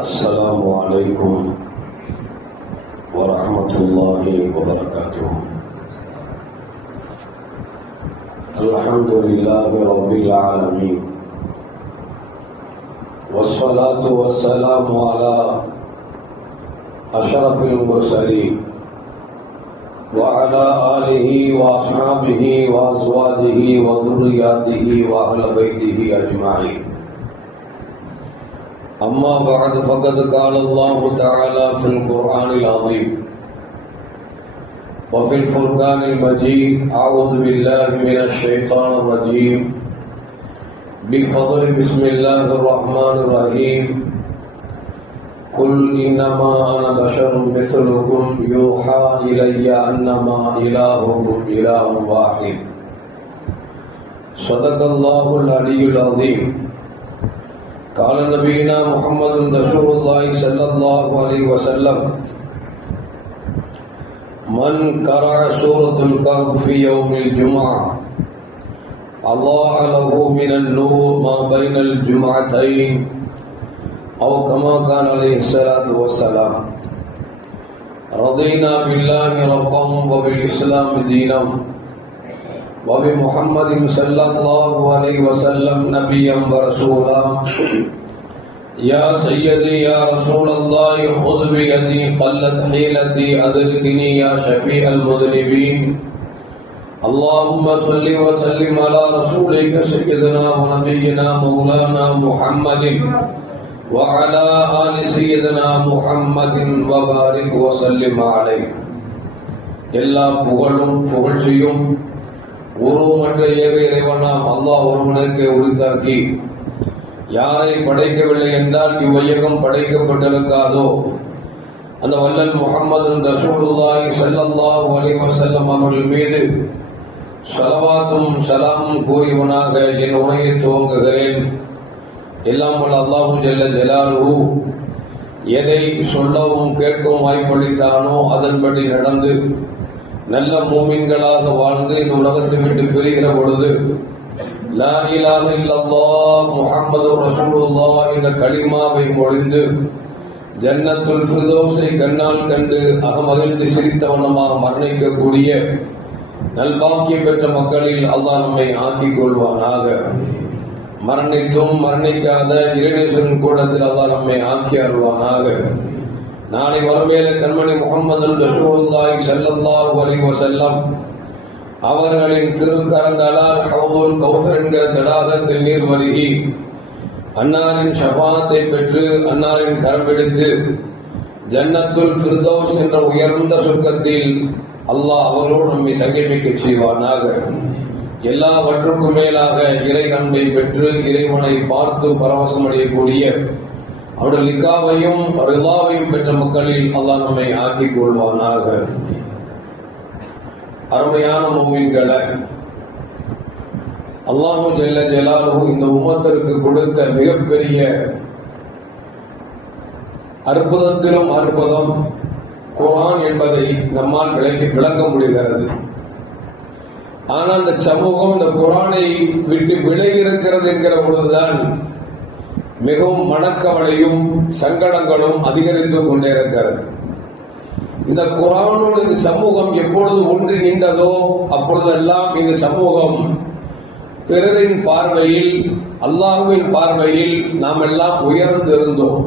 السلام عليكم ورحمة الله وبركاته. الحمد لله رب العالمين، والصلاة والسلام على أشرف المرسلين وعلى آله وأصحابه وأزواجه وذرياته وأهل بيته أجمعين. أما بعد، فقد قال الله تعالى في القرآن العظيم وفي الفرقان المجيد: أعوذ بالله من الشيطان الرجيم، بفضل بسم الله الرحمن الرحيم. قل إنما أنا بشر مثلكم يوحى إلي أنما إلهكم إله واحد. صدق الله العلي العظيم. قال نبينا محمد رسول الله صلى الله عليه وسلم: من قرأ سورة الكهف في يوم الجمعة أضاء له من النور ما بين الجمعتين، أو كما قال عليه الصلاة والسلام. رضينا بالله ربا وبالإسلام دينا وبمحمد صلى الله عليه وسلم نبيا ورسولا. يا سيدي يا رسول الله خذ بيدي قلت حيلتي أدركني يا شفيع المذنبين. اللهم صل وسلم على رسولك سيدنا ونبينا مولانا محمد وعلى آل سيدنا محمد وبارك وسلم عليه. எல்லா புகழும் புகழ்ச்சியும் உருவமற்ற ஏக இறைவனாம் அல்லாஹ் ஒருவனுக்கு உரித்தாக்கி, யாரை படைக்கவில்லை என்றால் இவ்வையகம் படைக்கப்பட்டிருக்காதோ அந்த வல்லல் முஹம்மது ரசூலுல்லாஹி ஸல்லல்லாஹு அலைஹி வஸல்லம் அவர்கள் மீது ஸலவாத்தும் ஸலாமும் கூறியவனாக என் உரையை துவங்குகிறேன். எல்லாம் வல்ல அல்லாஹு ஜல்ல ஜலாலுஹு எதை சொல்லவும் கேட்கவும் வாய்ப்பளித்தானோ அதன்படி நடந்து நல்ல மூமின்களாக வாழ்ந்து இந்த உலகத்தை விட்டு பிரிகிற பொழுது லா இலாஹ இல்லல்லாஹ் முஹம்மது ரசூலுல்லாஹ் என்ற கலிமாவை மொழிந்து ஜன்னத்துல் ஃபிர்தௌஸை கண்ணால் கண்டு அகமகிழ்ந்து சிரித்த வண்ணமாக மரணிக்கக்கூடிய நல்பாக்கியம் பெற்ற மக்களில் அல்லாஹ் நம்மை ஆக்கிக் கொள்வானாக. மரணித்தும் மரணிக்காத இறைநேசரின் கூட்டத்தில் அல்லாஹ் நம்மை ஆக்கி அருள்வானாக. நாளை மறுமையில கண்மணி முஹம்மது ரசூலுல்லாஹி ஸல்லல்லாஹு அலைஹி வஸல்லம் அவர்களின் திருக்கரங்களால் ஹவுதுல் கௌஸர் என்கிற தடாகத்தில் நீர் வருகி அன்னாரின் ஷஃபாஅத்தை பெற்று அன்னாரின் கரம்பிடித்து ஜன்னத்துல் ஃபிர்தௌஸ் என்ற உயர்ந்த சொர்க்கத்தில் அல்லாஹ் அவரோடு நம்மை சங்கமிக்க செய்வானாக. எல்லாவற்றுக்கும் மேலாக இறை அன்பை பெற்று இறைவனை பார்த்து பரவசம் அடையக்கூடிய அவருடைய லிக்காவையும் ரிதாவையும் பெற்ற மக்களில் அல்லாஹ் நம்மை ஆக்கிக் கொள்வானாக. அருமையான முஃமின்களே, அல்லாஹு ஜல்ல ஜலாலுஹு இந்த உம்மத்திற்கு கொடுத்த மிகப்பெரிய அற்புதத்திலும் அற்புதம் குர்ஆன் என்பதை நம்மால் விளங்க முடிகிறது. ஆனால் இந்த சமூகம் இந்த குர்ஆனை விட்டு விலகி இருக்கிறது என்கிற பொழுதுதான் மிகவும் மனக்கவலையும் சங்கடங்களும் அதிகரித்துக் கொண்டே இருக்கிறது. இந்த குர்ஆனோடு இந்த சமூகம் எப்பொழுது ஒன்றி நின்றதோ அப்பொழுதெல்லாம் இந்த சமூகம் பிறரின் பார்வையில் அல்லாஹ்வின் பார்வையில் நாம் எல்லாம் உயர்ந்து இருந்தோம்.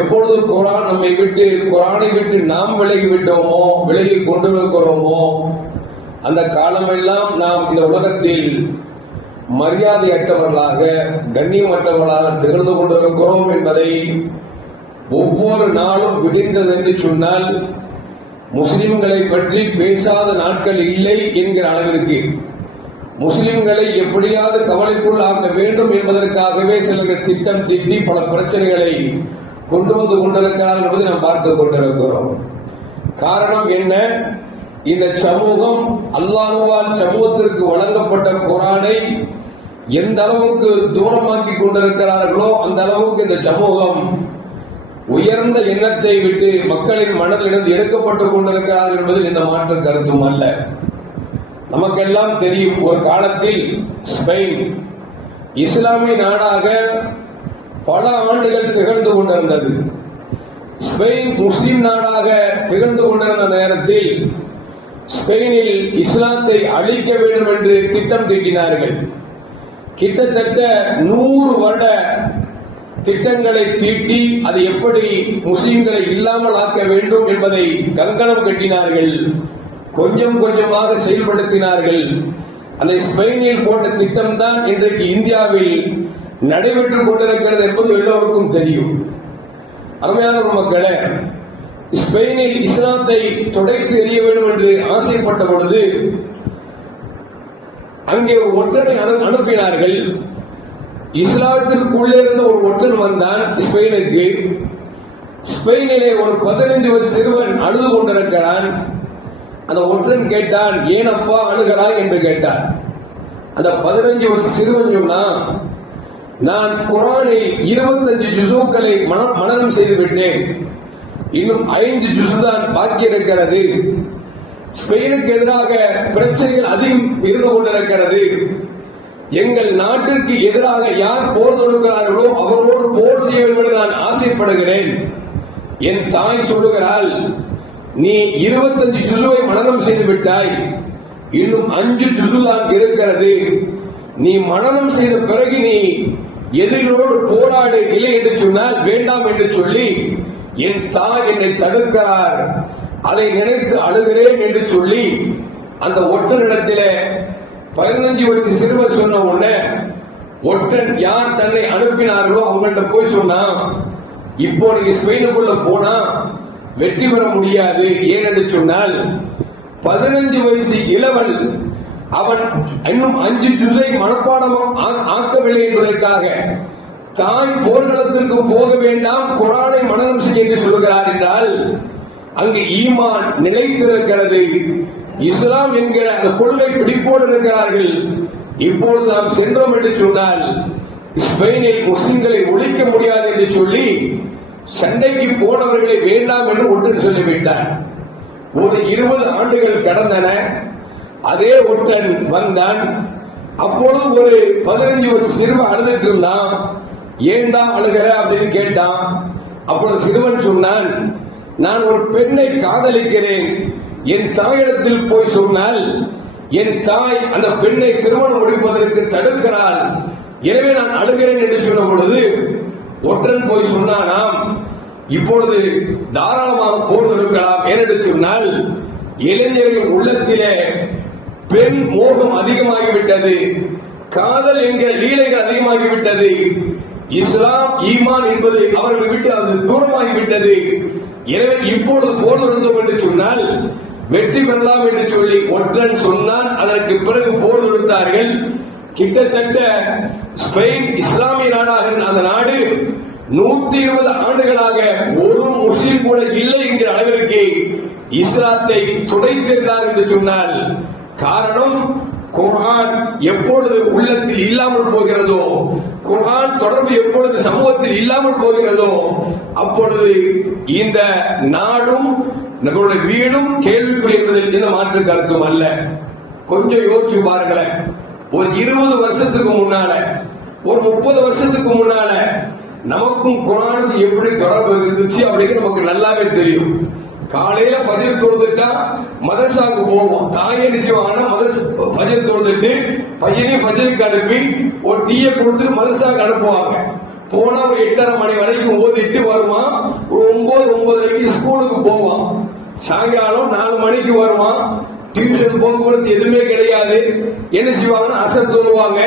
எப்பொழுது குர்ஆன் நம்மை விட்டு குர்ஆனை விட்டு நாம் விலகி விட்டோமோ விலகி கொண்டிருக்கிறோமோ அந்த காலமெல்லாம் நாம் இந்த உலகத்தில் மரியாதையற்றவர்களாக கண்ணியமற்றவர்களாக திகழ்ந்து கொண்டிருக்கிறோம் என்பதை ஒவ்வொரு நாளும் விடிந்தது என்று சொன்னால் முஸ்லிம்களை பற்றி பேசாத நாட்கள் இல்லை என்கிற அளவிற்கு முஸ்லிம்களை எப்படியாவது கவலைக்குள் ஆக்க வேண்டும் என்பதற்காகவே சிலர் திட்டம் தீட்டி பல பிரச்சனைகளை கொண்டு வந்து கொண்டிருக்கிறார்கள் என்பதை நாம் பார்த்துக் கொண்டிருக்கிறோம். காரணம் என்ன? இந்த சமூகம் அல்லாஹ்வால் சமூகத்திற்கு வழங்கப்பட்ட குர்ஆனை எந்த அளவுக்கு தூரமாக்கி கொண்டிருக்கிறார்களோ அந்த அளவுக்கு இந்த சமூகம் உயர்ந்த எண்ணத்தை விட்டு மக்களின் மனதிலிருந்து எடுக்கப்பட்டுக் கொண்டிருக்கிறார்கள் என்பதில் இந்த மாற்று கருத்தும் அல்ல. நமக்கெல்லாம் தெரியும், ஒரு காலத்தில் ஸ்பெயின் இஸ்லாமிய நாடாக பல ஆண்டுகள் திகழ்ந்து கொண்டிருந்தது. ஸ்பெயின் முஸ்லிம் நாடாக திகழ்ந்து கொண்டிருந்த நேரத்தில் ஸ்பெயினில் இஸ்லாத்தை அழிக்க வேண்டும் என்று திட்டம் தீட்டினார்கள். கிட்டத்தட்ட 100 வருட திட்டங்களை தீட்டி அதை எப்படி முஸ்லிம்களை இல்லாமல் ஆக்க வேண்டும் என்பதை கங்கணம் கட்டினார்கள். கொஞ்சம் கொஞ்சமாக செயல்படுத்தினார்கள். அந்த ஸ்பெயினில் போட்ட திட்டம் தான் இன்றைக்கு இந்தியாவில் நடைபெற்றுக் கொண்டிருக்கிறது என்பது எல்லோருக்கும் தெரியும். அருமையான மக்களே, ஸ்பெயினில் இஸ்லாத்தை துடைத்து எறிய வேண்டும் என்று ஆசைப்பட்ட பொழுது அங்கே ஒரு ஒற்றனை அனுப்பினார்கள். இஸ்லாத்திற்குள்ளே இருந்த ஒரு ஒற்றன் வந்தான் ஸ்பெயினுக்கு. ஸ்பெயினிலே ஒரு 15 வயது சிறுவன் அழுது கொண்டிருக்கிறான். அந்த ஒற்றன் கேட்டான், ஏனப்பா அழுகிறாய் என்று கேட்டான். அந்த 15 வயது சிறுவன் சொன்னான், நான் குர்ஆனில் 25 ஜுஸுக்களை மனனம் செய்து விட்டேன், இன்னும் 5 ஜுஸு தான் பாக்கி இருக்கிறது. ஸ்பெயினுக்கு எதிராக பிரச்சனைகள் அதிகம் இருந்து கொண்டிருக்கிறது. எங்கள் நாட்டிற்கு எதிராக யார் போர் தொடுக்கிறார்களோ அவர்களோடு போர் செய்ய வேண்டும் என்று நான் ஆசைப்படுகிறேன். என் தாய் சொல்லுகிறாள், நீ 25 ஜுஸுவை மனனம் செய்து விட்டாய், இன்னும் 5 ஜுஸு தான் இருக்கிறது. நீ மனனம் செய்த பிறகு நீ எதிரிகளோடு போராடு, இல்லை என்று சொன்னால் வேண்டாம் என்று சொல்லி என் தாய் என்னை தடுக்கிறார், அதை நினைத்து அழுகிறேன் என்று சொல்லி அந்த ஒற்றனிடத்திலே 15 வயது சிறுவர் சொன்ன உடனே ஒற்றன் யார் தன்னை அனுப்பினார்களோ அவங்கள்ட்ட போய் சொன்னா, இப்போ நீங்க ஸ்பெயினுக்குள்ள போனா வெற்றி பெற முடியாது. ஏனென்று சொன்னால் 15 வயசு இளவன் அவன் இன்னும் 5 ஜுஸை மனப்பாடம் ஆக்கவில்லை என்பதற்காக தாய் போர்க்களத்திற்கு போக வேண்டாம், குர்ஆனை மனனம் செய்ய என்று சொல்லுகிறார் என்றால் அங்கு ஈமான் நிலைத்திருக்கிறது. இஸ்லாம் என்கிற அந்த கொள்கை பிடிப்போடு இருக்கிறார்கள். இப்பொழுது நாம் சென்றோம் என்று சொன்னால் ஸ்பெயினில் முஸ்லிம்களை ஒழிக்க முடியாது என்று சொல்லி சண்டைக்கு போனவர்களை வேண்டாம் என்று ஒன்று சொல்லிவிட்டார். ஒரு 20 ஆண்டுகள் கடந்தன. அதே ஒற்றன் வந்தான். அப்பொழுது ஒரு 15 வருஷ சிறுவன் அழுதுட்டு இருந்தான். ஏண்டா அழுகிற அப்படின்னு கேட்டான். அப்பொழுது சிறுவன் சொன்னான், நான் ஒரு பெண்ணை காதலிக்கிறேன், என் தாயிடத்தில் போய் சொன்னால் என் தாய் அந்த பெண்ணை திருமணம் முடிப்பதற்கு தடுக்கிறாள், எனவே நான் அழுகிறேன் என்று சொன்ன பொழுது ஒற்றன் போய் சொன்னானாம், இப்பொழுது தாராளமாக போர் தொடுக்கலாம். ஏனென்று சொன்னால் இளைஞர்கள் உள்ளத்திலே பெண் மோகம் அதிகமாகிவிட்டது, காதல் என்கிற லீலைகள் அதிகமாகிவிட்டது, இஸ்லாம் ஈமான் என்பது அவர்கள் விட்டு அது தூரமாகிவிட்டது. எனவே இப்பொழுது போர் தொடுத்தோம் என்று சொன்னால் வெற்றி பெறலாம் என்று சொல்லி ஒற்றன் சொன்னான். அதற்கு பிறகு போர் தொடுத்தார்கள். கிட்டத்தட்ட ஸ்பெயின் இஸ்லாமிய நாடாக இருந்த அந்த நாடு 120 ஆண்டுகளாக ஒரு முஸ்லிம் கூட இல்லை என்கிற அளவிற்கு இஸ்லாத்தை துடைத்திருந்தார் என்று சொன்னால் காரணம், குர்ஆன் எப்பொழுது உள்ளத்தில் இல்லாமல் போகிறதோ, குர்ஆன் தொடர்பு எப்பொழுது சமூகத்தில் இல்லாமல் போகிறதோ அப்பொழுது இந்த நாடும் நம்மளுடைய வீடும் கேள்விக்குரிய என்பதில் எந்த மாற்று கருத்தும் அல்ல. கொஞ்சம் யோசிச்சு பாருங்களேன். ஒரு 20 வருஷத்துக்கு முன்னால, ஒரு 30 வருஷத்துக்கு முன்னால நமக்கும் குர்ஆனுக்கு எப்படி தொடர்பு இருந்துச்சு அப்படிங்கிறது நமக்கு நல்லாவே தெரியும். காலையில ஃபஜ்ர் தொழுதுட்டா மதரசாவுக்கு போவோம். தாயை நிச்சயமான ஃபஜ்ர் தொழுதுட்டு பையனையும் ஃபஜ்ருக்கு அனுப்பி ஒரு டீயை கொடுத்து மதரசாவுக்கு அனுப்புவாங்க. போனா ஒரு 8:30 மணி வரைக்கும் ஓதிட்டு வருவான். ஒரு 9:30 ஸ்கூலுக்கு போவான். சாயங்காலம் 4 மணிக்கு வருவான். டியூஷன் போக்குவரத்து எதுவுமே கிடையாது. என்ன செய்வாங்கன்னா அசர் தொழுவாங்க,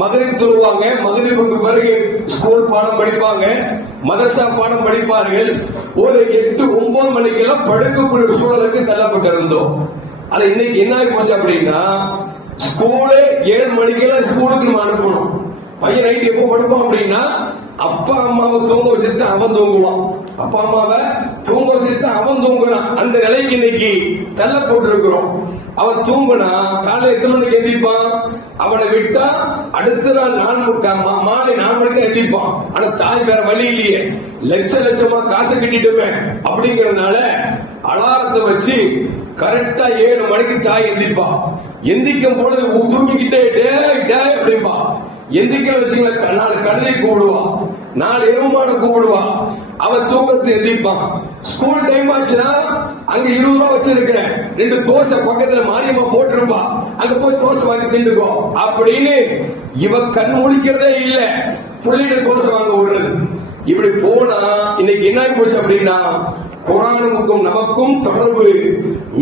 மகரிப் தொழுவாங்க. மகரிபுக்கு பிறகு ஸ்கூல் பாடம் படிப்பாங்க, மதரசா பாடம் படிப்பார்கள். ஒரு 8-9 மணிக்கெல்லாம் படுக்கக்கூடிய சூழலுக்கு தள்ளப்பட்டிருந்தோம். ஆனா இன்னைக்கு என்ன ஆகி போச்சு அப்படின்னா, ஸ்கூலே 7 மணிக்கெல்லாம் ஸ்கூலுக்கு நம்ம அனுப்பணும். பையன் நைட்டு எப்போ படுப்போம் அப்படின்னா அப்பா அம்மாவை தூங்க வச்சுட்டு அவன் தூங்குவான், அப்பா அம்மாவை தூங்க வச்சுட்டு அவன் தூங்குறான். அந்த நிலைக்கு இன்னைக்கு தள்ள போட்டிருக்கிறோம். அவன் தூங்குனா காலையில் எத்தனை மணிக்கு எந்திப்பான்? அவனை விட்டா அடுத்த நாள் மாலை 4 மணிக்கு எந்திப்பான். ஆனா தாய் வேற வழி இல்லையே, லட்சமா காசு கட்டிட்டுமே அப்படிங்கறதுனால அலாரத்தை வச்சு கரெக்டா 7 மணிக்கு தாய் எந்திப்பான். எந்திக்கும் பொழுது தூங்கிக்கிட்டே டே அப்படின்பா. எந்திக்கிற வச்சுங்களா கழுதை கூடுவான். நாலு எருமாடு கூப்பிடுவான், அவன் தூக்கத்தை எந்திப்பான். ஸ்கூல் டைம் ஆச்சுன்னா அங்க 20 ரூபாய் வச்சிருக்கிறேன், 2 தோசை பக்கத்துல மாரியம்மா போட்டிருப்பா, அங்க போய் தோசை வாங்கி திண்டுக்கோ அப்படின்னு இவன் கண் முழிக்கிறதே இல்ல, புள்ளிட தோசை வாங்க விடுறது. இப்படி போனா இன்னைக்கு என்ன போச்சு அப்படின்னா, குர்ஆனுக்கும் நமக்கும் தொடர்பு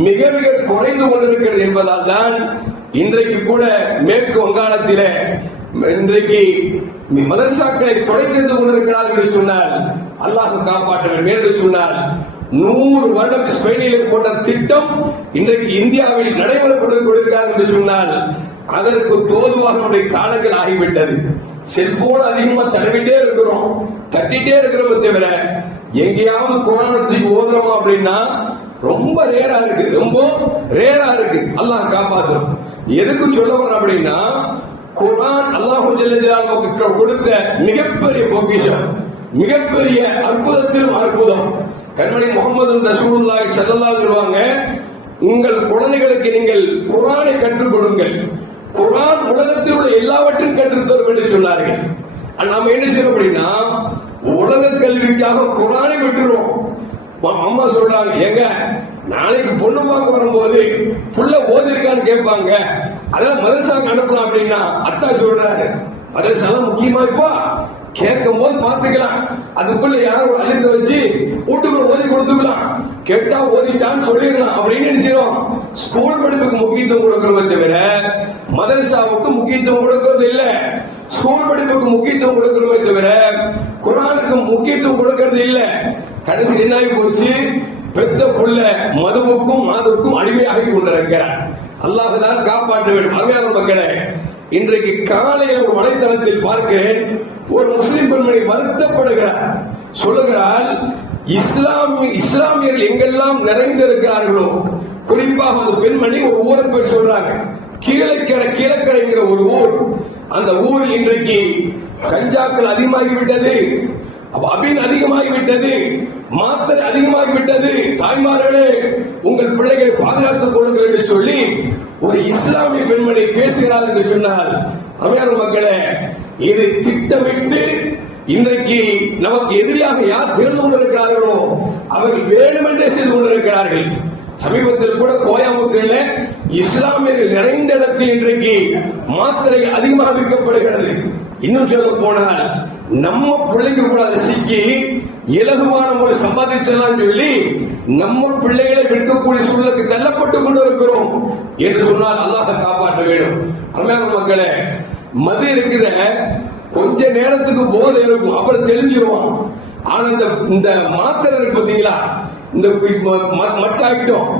மிக மிக குறைந்து கொண்டிருக்கிறது என்பதால் தான் இன்றைக்கு கூட மேற்கு வங்காளத்தில இன்றைக்கு மதரசாக்களை தொடர்ந்து கொண்டிருக்கிறார்கள் என்று சொன்னால் அல்லாஹ் காப்பாற்ற வேண்டும் என்று சொன்னால் 100 வருடம் ஸ்பெயினில் போட்ட திட்டம் இன்றைக்கு இந்தியாவில் நடைமுறைப்படுத்திக் கொண்டிருக்கிறார்கள் என்று சொன்னால் அதற்கு தோதுவாக காலங்கள் ஆகிவிட்டது. செல்போன் அதிகமா தடவிட்டே இருக்கிறோம், தட்டிட்டே இருக்கிறோம் தவிர எங்கேயாவது குர்ஆனை ஓதுறோமா அப்படின்னா ரொம்ப ரேரா இருக்கு, ரொம்ப ரேரா இருக்கு. அல்லாஹ் காப்பாற்றும். எதுக்கு சொல்ல வர அப்படின்னா, குர்ஆன் அல்லாஹ் ஜல்ல ஜலாலுஹு கொடுத்த மிகப்பெரிய பொக்கிஷம், மிகப்பெரிய அற்புதத்திலும் அற்புதம். கண்மணி முஹம்மது ரசூலுல்லாஹி ஸல்லல்லாஹு அலைஹி வஸல்லம், உங்கள் குழந்தைகளுக்கு நீங்கள் குர்ஆனை கற்றுக் கொடுங்கள், குர்ஆன் உலகத்தில் உள்ள எல்லாவற்றையும் கற்றுத் தரும் என்று சொன்னார்கள். நாம என்ன செய்யணும் அப்படின்னா, உலக கல்விக்காக குர்ஆனை விட்டுறோம். அம்மா சொல்றாங்க, ஏங்க நாளைக்கு பொண்ணு பார்க்க வரும்போது புள்ள ஓதி இருக்கான்னு கேட்பாங்க, அதெல்லாம் மதரசாக்கு அனுப்பலாம் அப்படின்னா அத்தா சொல்றாரு, மதரசாலாம் முக்கியமா இப்போ கேட்கும் போது பாத்துக்கலாம், அதுக்குள்ள யாரும் அழைத்து வச்சு வீட்டுக்குள்ள ஓதி கொடுத்துக்கலாம், கேட்டா ஓதிட்டான்னு சொல்லிடலாம் அப்படின்னு செய்யணும். ஸ்கூல் படிப்புக்கு முக்கியத்துவம் கொடுக்கறதை தவிர மதரசாவுக்கு முக்கியத்துவம் கொடுக்கறது இல்ல. ஸ்கூல் படிப்புக்கு முக்கியத்துவம் கொடுக்கறதை தவிர குர்ஆனுக்கு முக்கியத்துவம் கொடுக்கறது இல்ல. கடைசி என்ன போச்சு, பெத்த புள்ள மதுவுக்கும் மாதுவுக்கும் அடிமையாகி கொண்டிருக்கிறார். அல்லாஹ் தான் காப்பாற்ற வேண்டும். அருமையான மக்களே, இன்றைக்கு காலையில் ஒரு வலைத்தளத்தில் பார்க்கிறேன், ஒரு முஸ்லிம் பெண்மணி வருத்தப்படுகிறார். சொல்லுகிறார், இஸ்லாமியர்கள் எங்கெல்லாம் நிறைந்திருக்கிறார்களோ, குறிப்பாக அந்த பெண்மணி ஒரு ஊரை போய் சொல்றாங்க, கீழக்கரைங்கிற ஒரு ஊர், அந்த ஊரில் இன்றைக்கு கஞ்சாக்கள் அதிகமாகிவிட்டது, அபின் அதிகமாகிவிட்டது, மாத்திரை அதிகமாகிவிட்டது, தாய்மார்களே உங்கள் பிள்ளைகளை பாதுகாத்துக் கொள்ளுங்கள் என்று சொல்லி ஒரு இஸ்லாமிய பெண்மணி பேசுகிறார் என்று சொன்னால், அருமையான மக்களே, இது திட்டமிட்டு இன்றைக்கு நமக்கு எதிரியாக யார் திரண்டு கொண்டிருக்கிறார்களோ அவர்கள் வேண்டுமென்றே செய்து கொண்டிருக்கிறார்கள். சமீபத்தில் கூட கோயம்புத்தூரில் இஸ்லாமியர்கள் நிறைந்த இடத்தில் இன்றைக்கு மாத்திரை அதிகமாக விற்கப்படுகிறது. இன்னும் சொல்ல போனால் நம்ம பிள்ளைங்க கூட அதை சிக்கி இலகுவான ஒரு சம்பாதிச்சலாம் சொல்லி நம்ம பிள்ளைகளை விற்கக்கூடிய சூழலுக்கு தள்ளப்பட்டுக் கொண்டு இருக்கிறோம் என்று சொன்னால் அல்லாஹ் காப்பாற்ற வேண்டும். அருமையான மக்களே, மது இருக்கிற கொஞ்ச நேரத்துக்கு போதை இருக்கும், அப்புறம் தெரிஞ்சிருவோம். ஆனா இந்த மாத்திரை இருக்கு பாத்தீங்களா, இந்த மட்டாயிட்டோம்,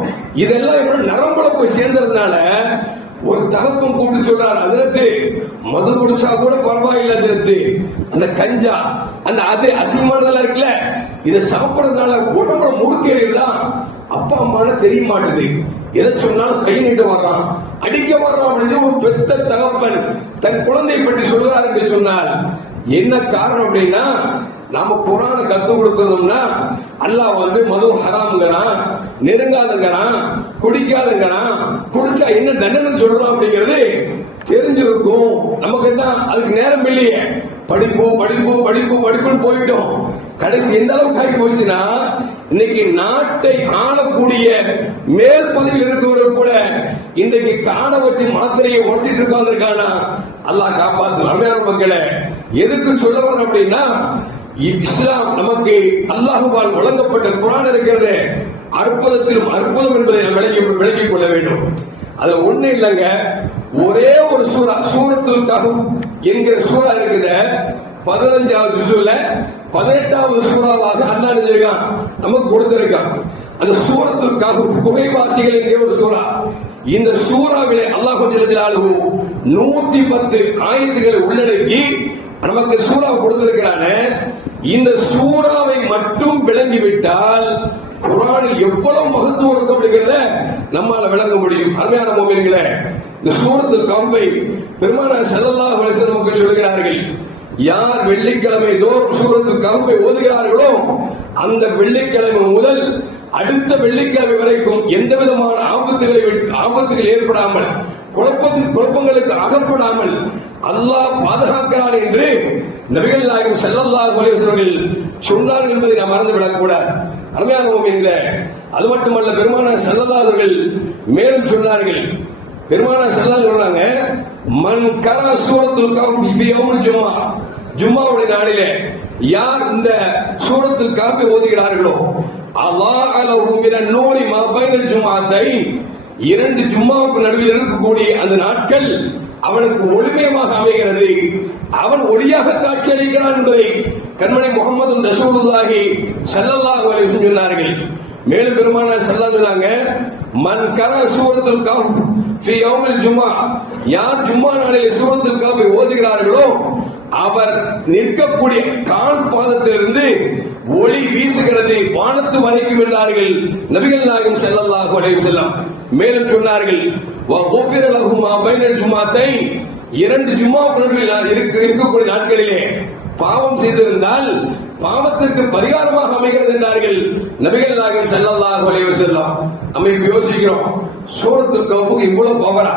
இதெல்லாம் நரம்புல போய் சேர்ந்ததுனால ஒரு தகப்பம் கூப்பிட்டு சொல்றாரு, அதிரத்து மது குடிச்சா கூட பரவாயில்லை அதிரத்து, அந்த கஞ்சா அந்த அது அசிங்கமானதெல்லாம் இருக்குல்ல, இதை சாப்பிடறதுனால உடம்புல முறுக்கேறிதான் அப்பா அம்மால தெரிய மாட்டுது, எதை சொன்னாலும் கை நீட்டு வர்றான், அடிக்க வர்றான் அப்படின்னு ஒரு பெத்த தகப்பன் தன் குழந்தையை பற்றி சொல்கிறார் என்று சொன்னால் என்ன காரணம் அப்படின்னா, நாம குர்ஆனை கத்துக் கொடுத்தோம்னா அல்லாஹ் மது ஹராம்ங்கிறான், நெருங்காதுங்கிறான், குடிக்காதுங்கிறான், குடிச்சா என்ன தண்டனை சொல்றோம் அப்படிங்கிறது தெரிஞ்சிருக்கும். நமக்கு தான் அதுக்கு நேரம் இல்லையே, படிப்புன்னு போயிட்டோம். கடைசி எந்த அளவுக்கு ஆகி போச்சுன்னா, இன்னைக்கு நாட்டை ஆளக்கூடிய மேல் பதவியில் இருக்கிறவர்கள் கூட இன்றைக்கு காண வச்சு மாத்திரையை உடச்சிட்டு இருக்காங்க. அல்லாஹ் காப்பாத்து. அருமையான மக்களே, எதுக்கு சொல்ல வர அப்படின்னா, இஸ்லாம் நமக்கு அல்லாஹ்வால் வழங்கப்பட்ட குர்ஆன் இருக்கிறது அற்புதத்திலும் அற்புதம் என்பதை நாம் விளங்கிக் கொள்ள வேண்டும். அது ஒண்ணு இல்லைங்க, ஒரே ஒரு சூரா, சூரத்துல் கஹஃப் என்கிற சூரா இருக்குது, 15வது ஜுஸ்ல 18வது சூறாவாக அல்லாஹ் நினைச்சிருக்கான் நமக்கு கொடுத்திருக்கான். அந்த சூரத்துல் கஹஃப் குகைவாசிகள் என்கிற ஒரு சூரா. இந்த சூறாவிலே அல்லாஹ் ஜல்ல ஜலாலுஹு 110 ஆயத்துக்களை உள்ளடக்கி நமக்கு சூறா கொடுத்திருக்கிறானே. இந்த சூறாவை மட்டும் விளங்கிவிட்டால் குர்ஆனில் எவ்வளவு மகத்துவம் இருக்கு அப்படிங்கறத நம்மால விளங்க முடியும். அருமையான முஃமின்களே, இந்த சூரத்துல் கஹ்ஃபை பெருமானார் ஸல்லல்லாஹு அலைஹி வஸல்லம் சொல்கிறார்கள், யார் வெள்ளிக்கிழமை தோறும் சூரத்துல் கஹ்ஃபை ஓதுகிறார்களோ அந்த வெள்ளிக்கிழமை முதல் அடுத்த வெள்ளிக்கிழமை வரைக்கும் எந்த விதமான ஆபத்துகள் ஏற்படாமல், குழப்பங்களுக்கு அகப்படாமல் அல்லாஹ் பாதுகாக்கிறான் என்று நபிகள் நாயகம் ஸல்லல்லாஹு அலைஹி வஸல்லம் சொன்னார்கள் என்பதை நாம் மறந்துவிடக் கூடாது. அருமையான முஃமின்களே, அது மட்டுமல்ல, பெருமானார் ஸல்லல்லாஹு அலைஹி வஸல்லம் மேலும் சொன்னார்கள். பெருமானார் ஸல்லல்லாஹு சொல்றாங்க, மன் கரா சூரத்துல் கஹ்ஃப் ஃபீ யௌமுல் ஜும்ஆ, ஜும்ஆவுடைய நாளிலே யார் இந்த சூரத்துல் கஹ்ஃபை ஓதுகிறார்களோ, அல்லாஹ் லஹு மினன் நூரி மா பைனல் ஜும்ஆத்தைன், இரண்டு ஜும்மாவுக்கு நடுவில் இருக்கக்கூடிய அந்த நாட்கள் அவனுக்கு ஒளிமயமாக அமைகிறது, அவன் ஒளியாக காட்சி அளிக்கிறான் என்பதை கண்மணி முஹம்மது ரசூலுல்லாஹி ஸல்லல்லாஹு அலைஹி வஸல்லம் சொன்னார்கள். மேலும் பெருமானார் ஸல்லல்லாஹு சொன்னாங்க, மன் கரா சூரத்துல் கஹ்ஃப் ஃபீ யௌமில் ஜும்ஆ, யார் ஜும்மா நாளிலே சூரத்துல் கஹ்ஃபை ஓதுகிறார்களோ அவர் நிற்கக்கூடிய கால் பாதத்திலிருந்து ஒளி வீசுகிறது வானத்து வரைக்கும் என்றார்கள் நபிகள் நாயகம் ஸல்லல்லாஹு அலைஹி வஸல்லம். மேலும் சொன்னார்கள், வஃபிர லஹு மா பைனல் ஜும்ஆத்தைன், இரண்டு ஜும்மாவுக்கு இருக்கக்கூடிய நாட்களிலே பாவம் செய்திருந்தால் பாவத்திற்கு பரிகாரமாக அமைகிறது என்றார்கள் நபிகள் நாயகம் ஸல்லல்லாஹு அலைஹி வஸல்லம். நம்ம இப்ப யோசிக்கிறோம், சூரத்துல் கஹ்ஃப் இவ்வளவு பவரா,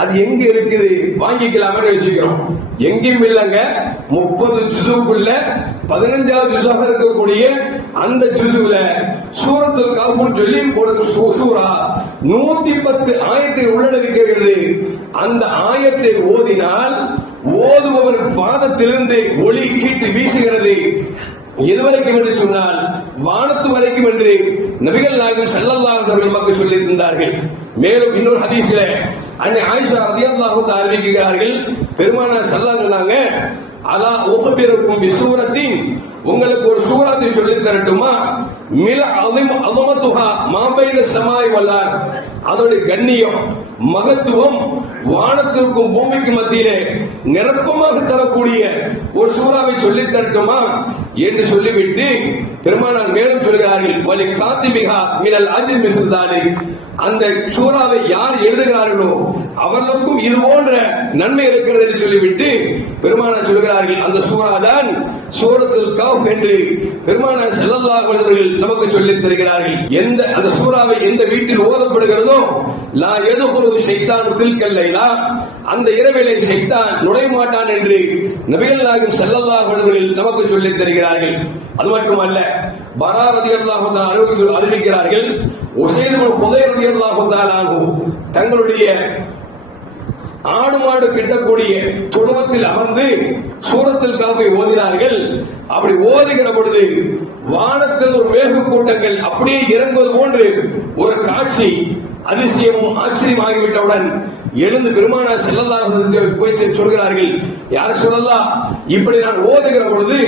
அது எங்க இருக்குது, வாங்கிக்கலாம்னு யோசிக்கிறோம். எங்கேயும் இல்லங்க. 30 ஜுஸுக்குள்ள 15வது ஜுஸாக இருக்கக்கூடிய அந்த ஜுஸுல சூரத்துல் கஹ்ஃப் சொல்லி ஒரு சூரா 110 ஆயத்தை உள்ளடக்குகிறது. அந்த ஆயத்தை ஓதினால் ஓதுபவர் பாதத்திலிருந்து ஒளி கீட்டு வீசுகிறது. எதுவரைக்கும் என்று சொன்னால் வானத்து வரைக்கும் என்று நபிகள் நாயகம் ஸல்லல்லாஹு அலைஹி வஸல்லம் நமக்கு சொல்லி இருந்தார்கள். மேலும் இன்னொரு ஹதீஸ்ல அன்னை ஆயிஷா ரலியல்லாஹு தஆலா அறிவிக்கிறார்கள், பெருமானார் ஸல்லல்லாஹு சொன்னாங்க, அலா உக்பிருக்கும் பிசூரத்தின், உங்களுக்கு ஒரு சூரத்தை சொல்லி தரட்டுமா, மில அஸமத்துஹா மா பைன ஸமாய் வல் அர்த், அதோட கண்ணியம் மகத்துவம் வானத்திற்கும் பூமிக்கு மத்தியிலே நிரப்பமாக தரக்கூடிய ஒரு சூறாவை சொல்லி தரட்டுமா என்று சொல்லிவிட்டு பெருமானார் மேலும் சொல்கிறார்கள், வலி காத்திபிஹா மினல் அஜ்ரி மிஸ்ல் தாலிக், அந்த சூறாவை யார் எழுதுகிறார்களோ அவர்களுக்கும் இது போன்ற நன்மை இருக்கிறது என்று சொல்லிவிட்டு பெருமானார் சொல்கிறார்கள், அந்த சூறா தான் சூரத்துல் கஹ்ஃப் என்று பெருமானார் ஸல்லல்லாஹு அலைஹி வஸல்லம் நமக்கு சொல்லித் தருகிறார்கள். எந்த அந்த சூறாவை எந்த வீட்டில் ஓதப்படுகிறதோ லா யதுகுலு ஷைத்தானு தில்கல் லைலா, அந்த இரவிலே ஷைத்தான் நுழைய மாட்டான் என்று நபிகள் நாயகம் ஸல்லல்லாஹு அலைஹி வஸல்லம் நமக்கு சொல்லித் தருகிறார்கள். அது மட்டுமல்ல, பரா ரலியல்லாஹு தஆலா அறிவிக்கிறார்கள், உஸைர் இப்னு ஹுதைர் ரலியல்லாஹு தஆலா தங்களுடைய ஆடு மாடு கிட்டக்கூடிய தொழுவத்தில் அமர்ந்து சூரத்துல் கஹ்ஃபை ஓதினார்கள். அப்படி ஓதுகிற பொழுது வானத்தில் ஒரு மேக கூட்டங்கள் அப்படியே இறங்குவது போன்று ஒரு காட்சி, அதிசயமும் ஆச்சரியமாகிவிட்டவுடன் எழுந்து பெருமானார் ஸல்லல்லாஹு அலைஹி வஸல்லம் போய் சொல்கிறார்கள், யார் ஸல்லல்லாஹு, இப்படி நான் ஓதுகிற பொழுது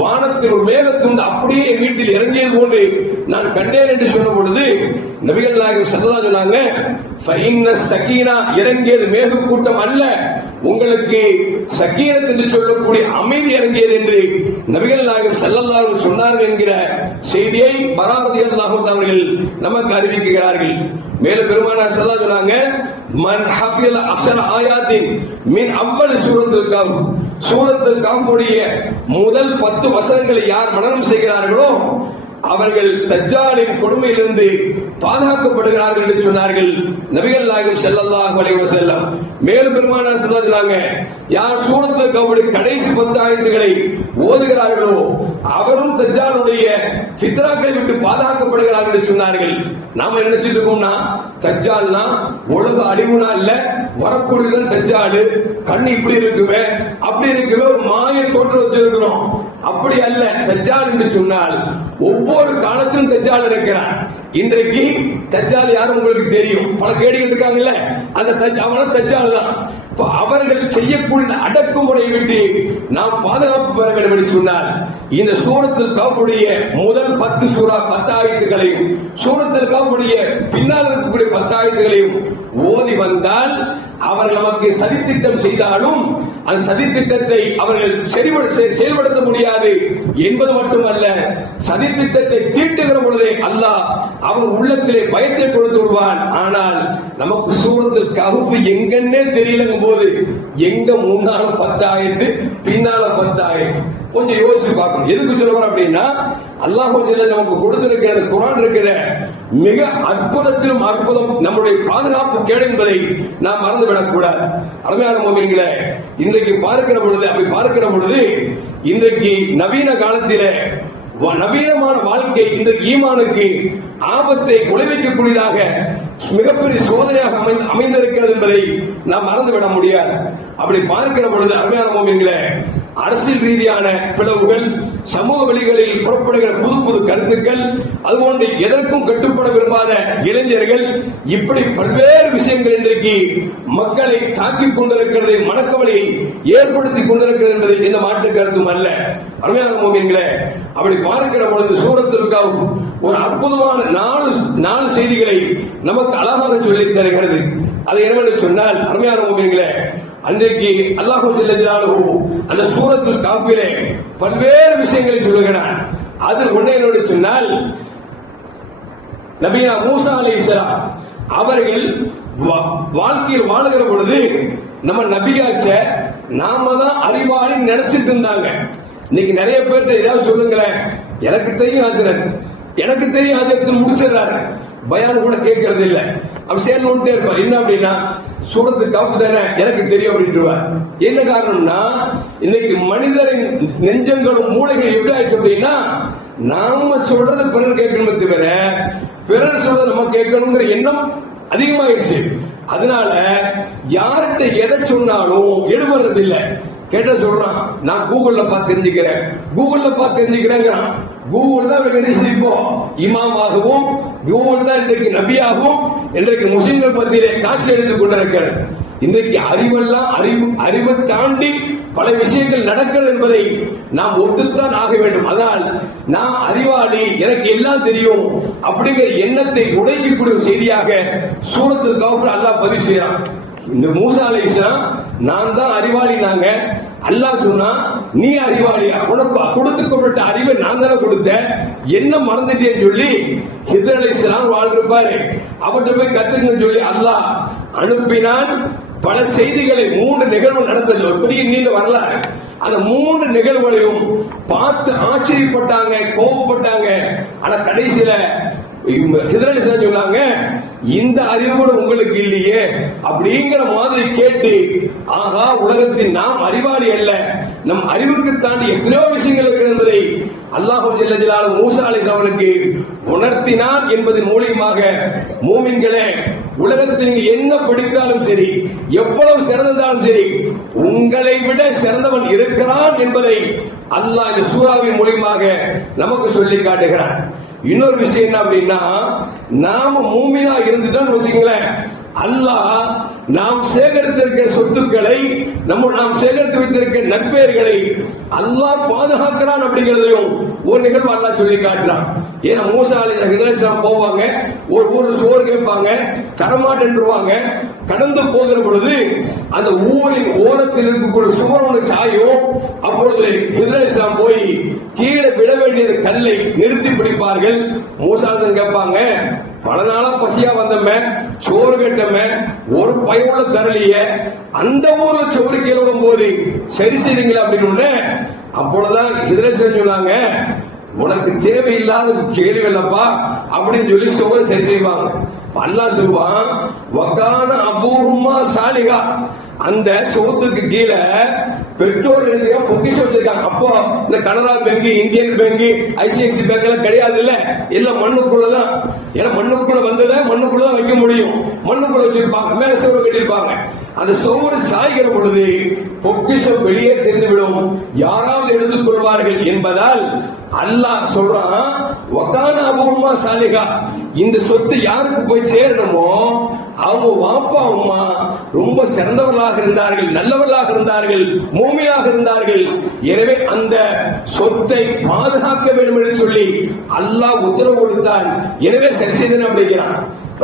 வானத்தில் ஒரு மேகத்துண்டு அப்படியே வீட்டில் இறங்கியது போன்று நான் கண்டேன் என்று சொன்ன பொழுது நபிகள் நாயகம் ஸல்லல்லாஹு சொன்னாங்க, ஃபைன்ன சகீனா, இறங்கியது மேக கூட்டம் அல்ல, உங்களுக்கு சகீனத் என்று சொல்லக்கூடிய அமைதி இறங்கியது என்று நபிகள் நாயகம் ஸல்லல்லாஹு சொன்னார்கள் என்கிற செய்தியை பரா ரலியல்லாஹு அவர்கள் நமக்கு அறிவிக்கிறார்கள். மேலும் பெருமானார் ஸல்லல்லாஹு சொன்னாங்க, மன் ஹஃபில அஸர ஆயாத்தின் மின் அவ்வல் சூரத்துல் கஹ்ஃப், சூரத்துல் கஹ்ஃபுடைய முதல் 10 வசனங்களை யார் மனனம் செய்கிறார்களோ அவர்கள் தஜ்ஜாலின் கொடுமையிலிருந்து பாதுகாக்கப்படுகிறார்கள் என்று சொன்னார்கள் நபிகள் நாயகம் ஸல்லல்லாஹு அலைஹி வஸல்லம். மேலும் பெருமானார் சொன்னாங்க, யார் சூரத்துல் கஹ்ஃபுடைய கடைசி 10 ஆயத்துகளை ஓதுகிறார்களோ அவரும் தஜ்ஜாலுடைய ஃபித்னாக்களை விட்டு பாதுகாக்கப்படுகிறார்கள் என்று சொன்னார்கள். நாம என்ன நினைச்சிட்டு இருக்கோம்னா, தஜ்ஜால்னா ஒழுக அழிவுனா இல்ல, வரக்கூடியதான் தஜ்ஜாலு, கண்ணு இப்படி இருக்குவே அப்படி இருக்குவே ஒரு மாய தோற்றம் வச்சிருக்கிறோம். அப்படி அல்ல. தஜ்ஜால் என்று சொன்னால் ஒவ்வொரு காலத்திலும் தஜ்ஜால் இருக்கிறான். இன்றைக்கு தஜ்ஜால் யாரும் உங்களுக்கு தெரியும், பல கேடிகள் இருக்காங்கல்ல, அந்த அவன் தஜ்ஜால் தான். அவர்கள் செய்யக்கூடிய அடக்குமுறையை விட்டு நாம் பாதுகாப்பு பெற வேண்டும் என்று சொன்னால் இந்த சூரத்துல் கஹ்ஃபுடைய முதல் 10 சூரா 10 ஆயத்துகளையும் சூரத்துல் கஹ்ஃபுடைய பின்னால் இருக்கக்கூடிய 10 ஆயத்துகளையும் ஓதி வந்தால் அவர்கள் நமக்கு சதித்திட்டம் செய்தாலும் அந்த சதித்திட்டத்தை அவர்கள் செயல்படுத்த முடியாது என்பது மட்டுமல்ல, சதித்திட்டத்தை தீட்டுகிற பொழுதே அல்லாஹ் அவன் உள்ளத்திலே பயத்தை கொடுத்து விடுவான். ஆனால் நமக்கு சூரத்துல் கஹ்ஃப் எங்கன்னே தெரியலங்கும் போது எங்க முன்னால 10 ஆயத்து பின்னால 10 ஆயத்து கொஞ்சம் யோசிச்சு பார்க்கணும். எதுக்கு சொல்றோம் அப்படின்னா, அல்லாஹ் நமக்கு கொடுத்திருக்கிற குர்ஆன் இருக்கிற மிக அற்புதத்திலும் அற்புதம் நம்முடைய பாதுகாப்பு கேடு என்பதை நாம் மறந்துவிடக் கூடாது. அருமையான முஃமின்களே, இன்றைக்கு பார்க்கிற பொழுது இன்றைக்கு நவீன காலத்திலே நவீனமான வாழ்க்கை இன்றைக்கு ஈமானுக்கு ஆபத்தை விளைவிக்கக்கூடியதாக மிகப்பெரிய சோதனையாக அமைந்திருக்கிறது என்பதை நாம் மறந்துவிட முடியாது. அப்படி பார்க்கிற பொழுது அருமையான முஃமின்களே, அரசியல் ரீதியான பிளவுகள், சமூக வழிகளில் புறப்படுகிற புது புது கருத்துக்கள், அதுபோன்று எதற்கும் கட்டுப்பட விரும்பாத இளைஞர்கள், இப்படி பல்வேறு விஷயங்கள் இன்றைக்கு மக்களை தாக்கிக் கொண்டிருக்கிறது, மனக்கவலையை ஏற்படுத்திக் கொண்டிருக்கிறது என்பதை இந்த மாற்று கருத்தும் அல்ல. அருமையான முஃமின்களே, அப்படி பார்க்கிற பொழுது சூரத்துல் கஹ்ஃப் ஒரு அற்புதமான 4 செய்திகளை நமக்கு அழகாக சொல்லித் தருகிறது. அது என்னவென்று சொன்னால், அருமையான முஃமின்களே, அன்றைக்கு அல்லாஹ் ஜல்ல ஜலாலுஹு அந்த சூரத்துல் கஹ்ஃபிலே பல்வேறு விஷயங்களை சொல்லுகிறார். அதில் ஒன்றை என்னோடு சொன்னால், நபியா மூசா அலைஹிஸ்ஸலாம் அவர்கள் வாழ்க்கையில் வாழுகிற பொழுது நம்ம நபியாச்ச நாம தான் அறிவாளி நினைச்சிட்டு இருந்தாங்க. இன்னைக்கு நிறைய பேர்ட்ட ஏதாவது சொல்லுங்களேன், எனக்கு தெரியும் ஆசிரியர், எனக்கு தெரியும் ஆசிரியர் முடிச்சிடறாரு, பயான் கூட கேட்கறது இல்ல. அப்படி சேர்ந்துட்டே இருப்பார். என்ன அப்படின்னா, சூரத்து கஹ்ஃப் தானே எனக்கு தெரியும் அப்படின்ட்டுவார். என்ன காரணம்னா, இன்னைக்கு மனிதரின் நெஞ்சங்களும் மூளைகள் எப்படி ஆயிடுச்சு அப்படின்னா, நாம சொல்றது பிறர் கேட்கணுமே தவிர பிறர் சொல்றது நம்ம கேட்கணுங்கிற எண்ணம் அதிகமாயிருச்சு. அதனால யார்கிட்ட எதை சொன்னாலும் எடுபடுறது இல்லை. கேட்ட சொல்றான், நான் கூகுள்ல பார்த்து தெரிஞ்சுக்கிறேன், கூகுள்ல பார்த்து தெரிஞ்சுக்கிறேங்கிறான். கூகுள் தான் இப்போ இமாமாகவும், கூகுள் தான் இன்றைக்கு நபியாகவும் இன்றைக்கு முஸ்லிம்கள் மத்தியிலே காட்சி எடுத்துக் கொண்டிருக்கிறது. இன்றைக்கு அறிவை தாண்டி பல விஷயங்கள் நடக்கிறது என்பதை நாம் ஒத்துத்தான் ஆக வேண்டும். அதனால் நான் அறிவாளி, எனக்கு எல்லாம் தெரியும் அப்படிங்கிற எண்ணத்தை உடைக்கக்கூடிய செய்தியாக சூரத்துல் கஹ்ஃப்ல அல்லாஹ் பதிவு செய்யறான். இந்த மூசா அலைஹிஸ்ஸலாம் நான் தான் அறிவாளினாங்க. அல்லாஹ் சொன்னா, நீ அறிவாளியா, உனக்கு கொடுத்துக்கப்பட்ட அறிவை நான் தானே கொடுத்தேன், என்ன மறந்துட்டேன்னு சொல்லி ஹிதர் அலைஹிஸ்ஸலாம் வாழ்ந்திருப்பாரு. அவர்கிட்ட போய் கத்துக்கன்னு சொல்லி அல்லாஹ் அனுப்பினான். பல செய்திகளை 3 நிகழ்வு நடந்தது. ஒரு பெரிய நீண்ட வரலாறு. அந்த 3 நிகழ்வுகளையும் பார்த்து ஆச்சரியப்பட்டாங்க, கோபப்பட்டாங்க. ஆனா கடைசியில ஹிதர் அலைஹிஸ்ஸலாம் சொன்னாங்க, இந்த அறிவு கூட உங்களுக்கு இல்லையே அப்படிங்கிற மாதிரி கேட்டு, ஆகா உலகத்தில் நாம் அறிவாளி அல்ல, நம் அறிவுக்கு தாண்டி எத்தனையோ விஷயங்கள் இருக்கிறது என்பதை அல்லாஹ் ஜல்ல ஜலாலுஹு மூசா அலைஹிஸ்ஸலாம் அவர்களுக்கு உணர்த்தினார் என்பதன் மூலமாக, மூமின்களே, உலகத்தில் என்ன படித்தாலும் சரி, எவ்வளவு சிறந்தாலும் சரி, உங்களை விட சிறந்தவன் இருக்கிறான் என்பதை அல்லாஹ் இந்த சூராவின் மூலமாக நமக்கு சொல்லி காட்டுகிறான். இன்னொரு விஷயம் என்ன அப்படின்னா, நாம மூமினா இருந்துட்டோம்னு வச்சுங்களேன், அல்லாஹ் நாம் சேகரித்திருக்கிற சொத்துக்களை, நாம் சேகரித்து வைத்திருக்கிற நற்பெயர்களை அல்லாஹ் பாதுகாக்கிறான் அப்படிங்கிறதையும் ஒரு நிகழ்வு அல்லாஹ் சொல்லி காட்டுறான். ஏன்னா மூசா அலைஹிஸ்ஸலாம் போவாங்க, ஒரு ஊர்ல சோறு கேட்பாங்க, தரமாட்டேன்றுவாங்க. கடந்து போகிற பொழுது அந்த ஊரின் ஓரத்தில் இருக்கக்கூடிய சுவரோடு சாயும். அப்பொழுது ஹிதர் அலைஹிஸ்ஸலாம் போய் கீழே விட வேண்டிய கல்லை நிறுத்தி பிடிப்பார்கள். மூசா கேட்பாங்க, பல நாளா பசியா வந்தமே, சோறு கட்டமே, ஒரு பயனுள்ள தரலிய, அந்த ஊர்ல சோறு கேளும் போது சரி செய்றீங்களா அப்படின்னு. அப்பொழுதுதான் ஹிதர் அலைஹிஸ்ஸலாம் சொன்னாங்க, உனக்கு தேவையில்லாத கேள்வி இல்லப்பா அப்படின்னு சொல்லி சோறு சரி செய்வாங்க. அல்லாஹ் சொல்வான், வகான அபூஹுமா சாலிஹா, அந்த சோத்துக்கு கீழே பெட்ரோல் எழுதிய பொக்கிஷம் வச்சிருக்காங்க. அப்போ இந்த Canara bank, Indian bank, ICIC bank எல்லாம் கிடையாது இல்ல, எல்லாம் மண்ணுக்குள்ளதான். ஏன்னா மண்ணுக்குள்ள வந்ததை மண்ணுக்குள்ளதான் வைக்க முடியும். மண்ணுக்குள்ள வச்சிருப்பாங்க, மேல சோறு கட்டிருப்பாங்க. அந்த சோறு சாய்கிற பொழுது பொக்கிஷம் வெளியே தெரிந்துவிடும், யாராவது எடுத்துக் கொள்வார்கள் என்பதால் அல்லாஹ் சொல்றான், வகான அபூஹுமா சாலிஹா, இந்த சொத்து யாருக்கு போய் சேரணுமோ அவங்க வாப்பா அம்மா ரொம்ப சிறந்தவர்களாக இருந்தார்கள், நல்லவர்களாக இருந்தார்கள், மூமியாக இருந்தார்கள். எனவே அந்த சொத்தை பாதுகாக்க வேண்டும் என்று சொல்லி அல்லாஹ் உத்தரவு கொடுத்தான். எனவே சரி செய்தேன் அப்படிங்கிறான்.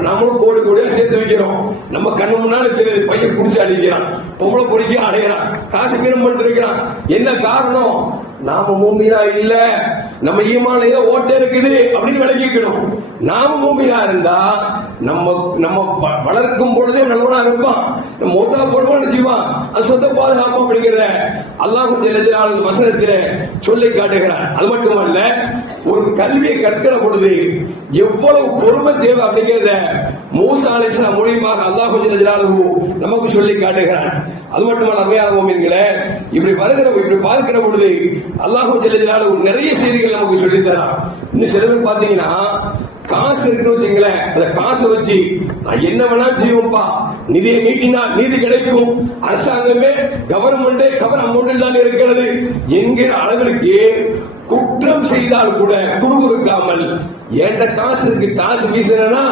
நம்மளும் கோடி கோடியா சேர்த்து வைக்கிறோம், நம்ம கண்ணு முன்னாடி தெரியுது, பையன் குடிச்சு அடிக்கிறான், பொம்பளை பொறிக்க அடைகிறான், காசு கிரம் பண்ணிட்டு இருக்கிறான். என்ன காரணம்? நாம மூமியா இல்ல, நம்ம ஈமான்ல ஏதோ ஓட்டை இருக்குது அப்படின்னு விளங்கிக்கணும். நாம மூமினா இருந்தா நம்ம வளர்க்கும் பொழுதே நல்லவனா இருப்பான், நம்ம மூத்தா போடுவோம் செய்வான், அது சொந்த பாதுகாப்போம் அப்படிங்கிற அல்லாஹ் ஜல்லல்லாஹு வசனத்திலே சொல்லி காட்டுகிறார். அது மட்டுமல்ல, ஒரு கல்வியை கற்கிற பொழுது எவ்வளவு பொறுமை தேவை அப்படிங்கிறத மூசா அலைஹிஸ்ஸலாம் மூலமாக அல்லாஹ் ஜல்லல்லாஹு நமக்கு சொல்லி காட்டுகிறார். அது மட்டுமல்ல, அருமையான மூமின்களே, இப்படி பார்க்கிற பொழுது அல்லாஹ் ஜல்லல்லாஹு நிறைய செய்திகள் நமக்கு சொல்லி தரான். இன்னும் சில பேர் பாத்தீங்கன்னா, காசு இருக்குன்னு வச்சுங்களேன், அந்த காசை வச்சு நான் என்ன வேணா செய்வோம்ப்பா, நிதியை நீட்டினா நீதி கிடைக்கும், அரசாங்கமே கவர்மெண்டே கவர் அமௌண்ட் தான் இருக்கிறது என்கிற அளவிற்கு குற்றம் செய்தால் கூட குறுகுறுக்காமல், என்கிட்ட காசு இருக்கு, காசு வீசினா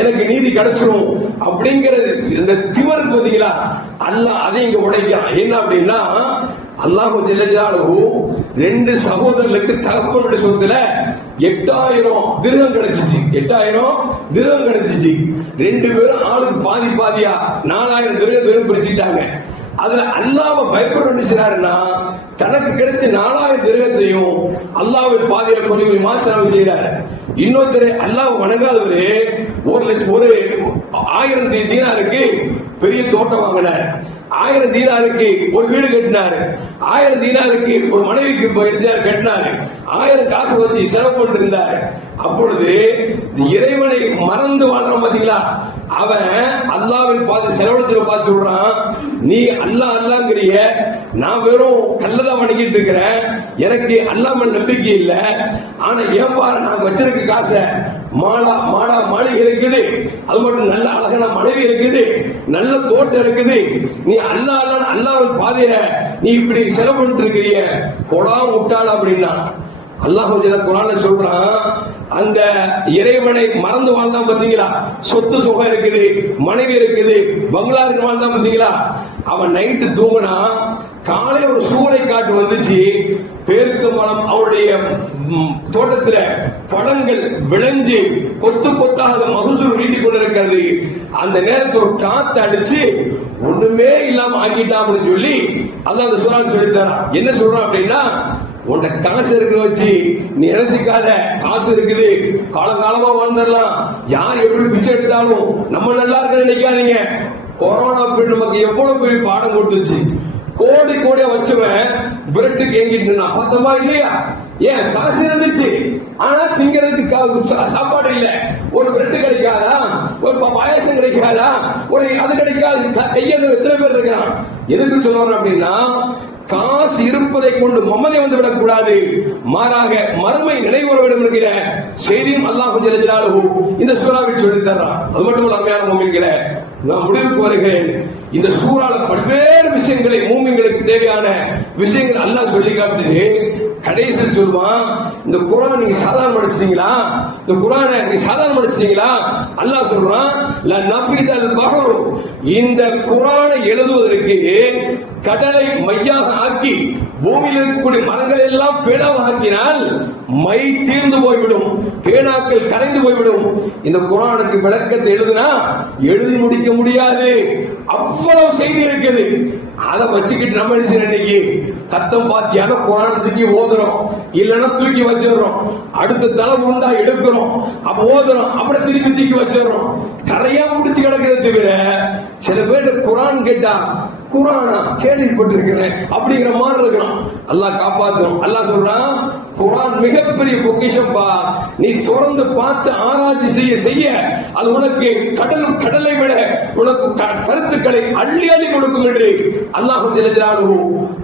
எனக்கு நீதி கிடைச்சிடும் அப்படிங்கிறது இந்த திமிருக்கு பார்த்தீங்களா, அல்லாஹ் அதை இங்க உடைக்கிறான். என்ன அப்படின்னா, அல்லாஹ் ஜல்லல்லாஹு ரெண்டு சகோதரர்களுக்கு தகப்பனுடைய சொத்துல 8000 திர்ஹம் கிடைச்சிச்சு. 8000 திர்ஹம் கிடைச்சிச்சு. ரெண்டு பேரும் ஆளுக்கு பாதி பாதியா 4000 திர்ஹம் பிரிச்சுட்டாங்க. அதுல அல்லாஹ்வை பயப்படுறாருன்னா, தனக்கு கிடைச்ச 4000 திர்ஹத்தையும் அல்லாஹ்வின் பாதையில கொஞ்சம் செலவு செய்யறாரு. இன்னொருத்தர் அல்லாஹ் வணங்காதவரு 1000 தீனாருக்கு பெரிய தோட்டம் வாங்கினார், 1000 தீனாருக்கு ஒரு வீடு கட்டினாரு, 1000 தீனாருக்கு ஒரு மனைவிக்கு கட்டினாரு, 1000 காசு வச்சு செலவு போட்டு இருந்தாரு. அப்பொழுது இறைவனை மறந்து வாழ்றான் பாத்தீங்களா, அவன் அல்லாஹ்வின் பாதை செலவழிச்சு பார்த்து சொல்றான், நீ அல்லாஹ் அல்லாஹ்ங்கறிய, நான் வெறும் கல்லதான் வணங்கிட்டு இருக்கிறேன், எனக்கு அல்லாஹ் மேல நம்பிக்கை இல்ல. ஆனா ஏன்பா நான் வச்சிருக்க காசை மாளிகை இருக்குது, அது மட்டும் நல்ல அழகான மனைவி இருக்குது, நல்ல தோட்டம் இருக்குது, நீ அல்லாஹ்வின் பாதையில நீ இப்படி செலவு பண்ணிட்டு இருக்கிறிய, கொடா விட்டாள் அப்படின்னா அல்லாஹ் குர்ஆன்ல சொல்றான், அந்த இறைவனை மறந்து வாழ்ந்தான் பாத்தீங்களா, சொத்து சுகம் இருக்குது, மனைவி இருக்குது, பங்களா இருக்கு வாழ்ந்தான் பாத்தீங்களா, அவன் நைட்டு தூங்கினா காலையில ஒரு சூறை காட்டு வந்துச்சு, பேருக்கு மரம் அவருடைய தோட்டத்துல பழங்கள் விளைஞ்சு கொத்து கொத்தாக மகசூல் வீட்டிக் கொண்டிருக்கிறது. அந்த நேரத்தில் ஒரு காத்து அடிச்சு ஒண்ணுமே இல்லாம ஆக்கிட்டான் அப்படின்னு சொல்லி அல்லாஹ் அந்த சூறாவில் சொல்லி தரான். என்ன சொல்றான் அப்படின்னா, உன்கிட்ட காசு இருக்க வச்சு நீ நினைச்சுக்காத, காசு இருக்குது காலகாலமா வாழ்ந்துடலாம், யார் எப்படி பிச்சை எடுத்தாலும் நம்ம நல்லா இருக்க நினைக்காதீங்க. கொரோனா பீரியட் நமக்கு எவ்வளவு பெரிய பாடம் கொடுத்துச்சு. கோடி கோடியா வச்சுவன் பிரெட்டுக்கு ஏங்கிட்டு பார்த்தமா இல்லையா, ஏன் காசு இருந்துச்சு, ஆனா திங்கிறதுக்கு சாப்பாடு இல்ல, ஒரு பிரெட் கிடைக்காதா, ஒரு பாயசம் கிடைக்காதா, ஒரு அது கிடைக்காது, கையெழுத்து எத்தனை பேர் இருக்கிறான். எதுக்கு சொல்றோம் அப்படின்னா, காசு இருப்பதை கொண்டு மமதை வந்து விடக்கூடாது, மாறாக மறுமை நினைவு வேண்டும் என்கிற செய்தியும் அல்லாஹ் ஜல்லல்லாஹு இந்த சூறாவில் சொல்லி தர்றான். அது மட்டுமல்ல, அருமையான மூமின்களே, நான் முடிவுக்கு வருகிறேன். இந்த சூறால பல்வேறு விஷயங்களை, மூமின்களுக்கு தேவையான விஷயங்கள் அல்லாஹ் சொல்லி காட்டுது. கடைசியில் சொல்லுவான், இந்த குர்ஆன் நீங்க சாதாரண படிச்சிட்டீங்களா, இந்த குர்ஆனை நீங்க சாதாரண படிச்சிட்டீங்களா, அல்லாஹ் சொல்றான், ல நஃபிதல் பஹர், இந்த குர்ஆனை எழுதுவதற்கு கடலை மையாக ஆக்கி பூமியில் இருக்கக்கூடிய மரங்கள் எல்லாம் பேனாக ஆக்கினால் மை தீர்ந்து போய்விடும், பேனாக்கள் கரைந்து போய்விடும். இந்த குர்ஆனுக்கு விளக்கத்தை எழுதுனா எழுதி முடிக்க முடியாது, அவ்வளவு செய்தி இருக்குது. அதை வச்சுக்கிட்டு நம்ம இன்னைக்கு கத்தம் பாத்தியாக குர்ஆனை தூக்கி ஓதுறோம், இல்லைன்னா தூக்கி வச்சிடறோம், அடுத்த தலை உண்டா எடுக்கிறோம், அப்ப ஓதுறோம், அப்புறம் திருப்பி தூக்கி வச்சிடறோம், கரையா முடிச்சு கிடக்கிறது. தவிர சில பேர் குர்ஆன் கேட்டா குர்ஆனா கேள்விப்பட்டிருக்கிறேன் அப்படிங்கிற மாதிரி இருக்கிறோம். அல்லாஹ் காப்பாத்துறோம். அல்லாஹ் சொல்றான், குர்ஆன் மிகப்பெரிய பொக்கிஷம்பா, நீ தொடர்ந்து பார்த்து ஆராய்ச்சி செய்ய செய்ய அது உனக்கு கடலை விட உனக்கு கருத்துக்களை அள்ளி அள்ளி கொடுக்கும் என்று அல்லாஹ் ஜல்லல்லாஹு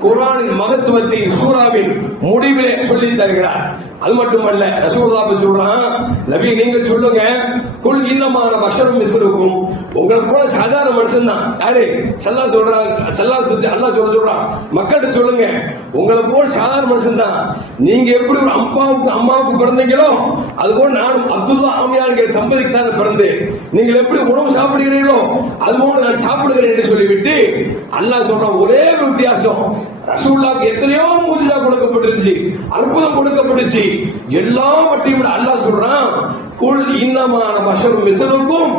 குர்ஆனின் மகத்துவத்தை சூறாவின் முடிவிலே சொல்லி தருகிறார். அது மட்டுமல்ல, ரசூலுல்லாஹ் சொல்றான், நபி நீங்க சொல்லுங்க, குல் இன்னமான பஷரும் மிஸ்லுக்கும், உங்களை போல சாதாரண மனுஷன் தான். யாரு ஸல்லல்லாஹு சொல்றாங்க, ஸல்லல்லாஹு அல்லாஹ் சொல்றான், மக்கள்கிட்ட சொல்லுங்க, உங்களை போல சாதாரண மனுஷன் தான். நீங்க எப்படி ஒரு அம்மாவுக்கு பிறந்தீங்களோ அதுபோல நானும் அப்துல்லா ஆமியா என்கிற தம்பதிக்கு தான் பிறந்தேன். நீங்கள் எப்படி உணவு சாப்பிடுகிறீர்களோ அதுபோல நான் சாப்பிடுகிறேன் என்று சொல்லிவிட்டு அல்லாஹ் சொல்றான், ஒரே ஒரு வித்தியாசம், ரசூலுல்லாஹ்க்கு எத்தனையோ மூஜிசா கொடுக்கப்பட்டிருந்துச்சு, அற்புதம் கொடுக்கப்பட்டுச்சு, எல்லாவற்றையும் அல்லாஹ் சொல்றான், குல் இன்னமான பஷரும் மிஸ்லுக்கும்,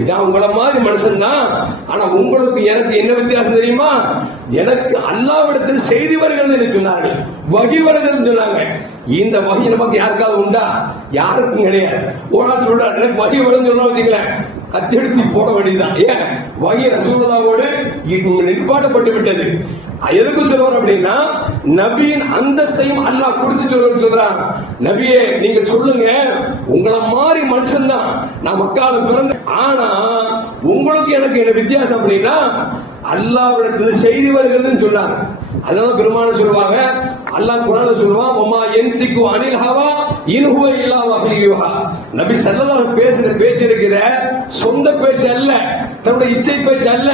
இதான் உங்களை மாதிரி மனுஷன் தான். ஆனா உங்களுக்கு எனக்கு என்ன வித்தியாசம் தெரியுமா? எனக்கு அல்லாஹ்விடத்தில் செய்தி வருகிறது சொன்னார்கள், வகி வருகிறது சொன்னாங்க. இந்த வகி நமக்கு யாருக்காவது உண்டா? யாருக்கும் கிடையாது. ஒரு நாள் சொல்றாரு, எனக்கு வகி வருதுன்னு சொன்னா வச்சுங்களேன், கத்தி எடுத்து போட வேண்டியதுதான். ஏன்? வகி ரசூலுல்லாஹ்வோடு நிற்பாட்டப்பட்டு விட்டது. எதுக்கு சொல்றார் அப்படின்னா, நபியின் அந்தஸ்தையும் அல்லாஹ் கொடுத்து சொல்றான். நபியே நீங்க சொல்லுங்க, உங்களை மாதிரி மனுஷன் தான் நான் மக்கால பிறந்த, ஆனா உங்களுக்கு எனக்கு என்ன வித்தியாசம் அப்படின்னா அல்லாஹ்விடத்தில் செய்தி வருகிறதுன்னு சொன்னாங்க. அதனால பெருமான சொல்லுவாங்க, அல்லாஹ் குர்ஆன்ல சொல்லுவான், வமா யன்திகு அனில் ஹவா இன் ஹுவ இல்லா வஹ்யுஹா. நபி ஸல்லல்லாஹு அலைஹி பேசுற பேச்சு இருக்கிற சொந்த பேச்சு அல்ல, தன்னுடைய இச்சை பேச்சு அல்ல.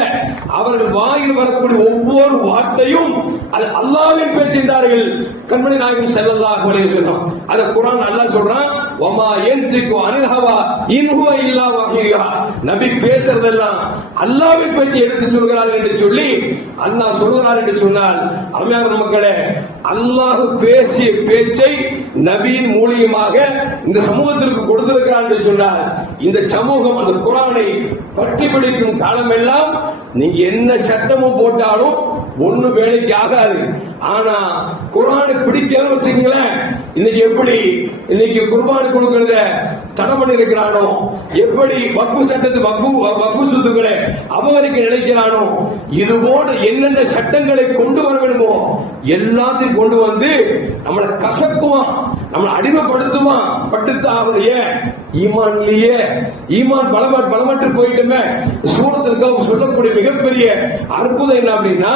அவர்கள் வாயில் வரக்கூடிய ஒவ்வொரு வார்த்தையும் அது அல்லாஹ்வின் பேச்சு என்றார்கள் கண்மணி நாயகம் ஸல்லல்லாஹு அலைஹி வஸல்லம். அத குர்ஆன் அல்லாஹ் சொல்றான், வமா யன்திகு அனில் ஹவா இன் ஹுவ இல்லா வஹ்யுஹா. நபி பேசுறதெல்லாம் அல்லாஹ்வின் பேச்சு எடுத்து சொல்கிறார்கள் என்று சொல்லி அல்லாஹ் சொல்கிறார் என்று சொன்னால், அருமையான மக்களே, அல்லாஹ் பேசிய பேச்சை நபியின் மூலியமாக இந்த சமூகத்திற்கு கொடுத்திருக்கிறார் என்று சொன்னால், இந்த சமூகம் அந்த குர்ஆனை பற்றி பிடிக்கும் காலமெல்லாம் நீங்க என்ன சட்டமும் போட்டாலும் ஒண்ணு வேலைக்கு ஆகாது. ஆனா குர்ஆனை பிடிக்கல வச்சுங்களேன், இன்னைக்கு எப்படி இன்னைக்கு குர்பானி கொடுக்கறத தடை பண்ணி இருக்கிறானோ, எப்படி வக்ஃபு சட்டத்து வக்ஃபு சொத்துக்களை அபகரிக்க நினைக்கிறானோ, இது போன்ற என்னென்ன சட்டங்களை கொண்டு வர வேண்டுமோ எல்லாத்தையும் கொண்டு வந்து நம்மளை கசக்குவான், நம்மளை அடிமைப்படுத்துவான். பட்டுத்தாகலையே ஈமான்லயே ஈமான் பலமற்று போயிட்டுமே. சூரத்திற்கு சொல்லக்கூடிய மிகப்பெரிய அற்புதம் என்ன அப்படின்னா,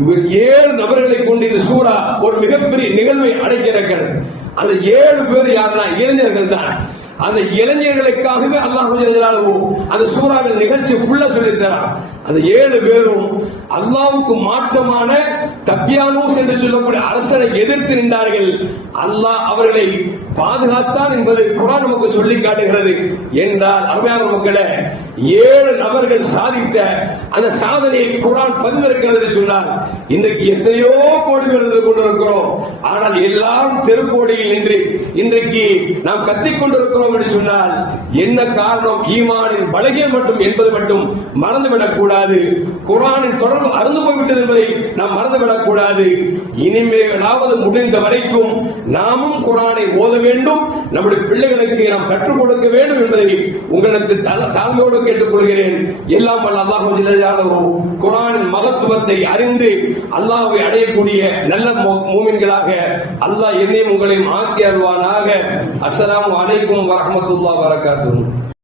இவர் 7 நபர்களை கொண்டு இந்த சூரா ஒரு மிகப்பெரிய நிகழ்வை அடைக்கிறது. அந்த 7 பேர் யாருன்னா இளைஞர்கள் தான். அந்த இளைஞர்களுக்காகவே அல்லாஹ் அந்த சூறாவின் நிகழ்ச்சி ஃபுல்லா சொல்லித்தரான். அந்த 7 பேரும் அல்லாஹ்வுக்கு மாற்றமான தக்யானூஸ் என்று சொல்லக்கூடிய அரசனை எதிர்த்து நின்றார்கள். அல்லாஹ் அவர்களை பாதுகாத்தான் என்பதை குர்ஆன் நமக்கு சொல்லி காட்டுகிறது. என்றால் அருமையான மக்களே, 7 நபர்கள் சாதித்த அந்த சாதனையை குர்ஆன் பதிந்திருக்கிறது என்று சொன்னார். இன்றைக்கு எத்தனையோ கோடி பேர் இருந்து கொண்டிருக்கிறோம். ஆனால் எல்லாரும் தெருக்கோடியில் நின்று இன்றைக்கு நாம் கத்திக் கொண்டிருக்கிறோம் என்று சொன்னால் என்ன காரணம்? ஈமானின் பலகீனம் மட்டும் என்பது மட்டும் மறந்துவிடக் கூடாது. குர்ஆனின் தொடர்பு அறுந்து போய்விட்டது என்பதை நாம் மறந்துவிடக் கூடாது. இனிமேலாவது முடிந்த வரைக்கும் நாமும் குர்ஆனை ஓத வேண்டும், நம்முடைய பிள்ளைகளுக்கு நாம் கற்றுக் கொடுக்க வேண்டும் என்பதை உங்களுக்கு தாழ்மையோடு கேட்டுக் கொள்கிறேன். எல்லாம் வல்ல அல்லாஹ் ஜல்லல்லாஹு குர்ஆனின் மகத்துவத்தை அறிந்து அல்லாஹ்வை அடையக்கூடிய நல்ல மூமின்களாக அல்லாஹ் என்னையும் உங்களையும் ஆக்கி அருள்வானாக. அஸ்ஸலாமு அலைக்கும் வரஹ்மத்துல்லாஹி வபரகாத்துஹு.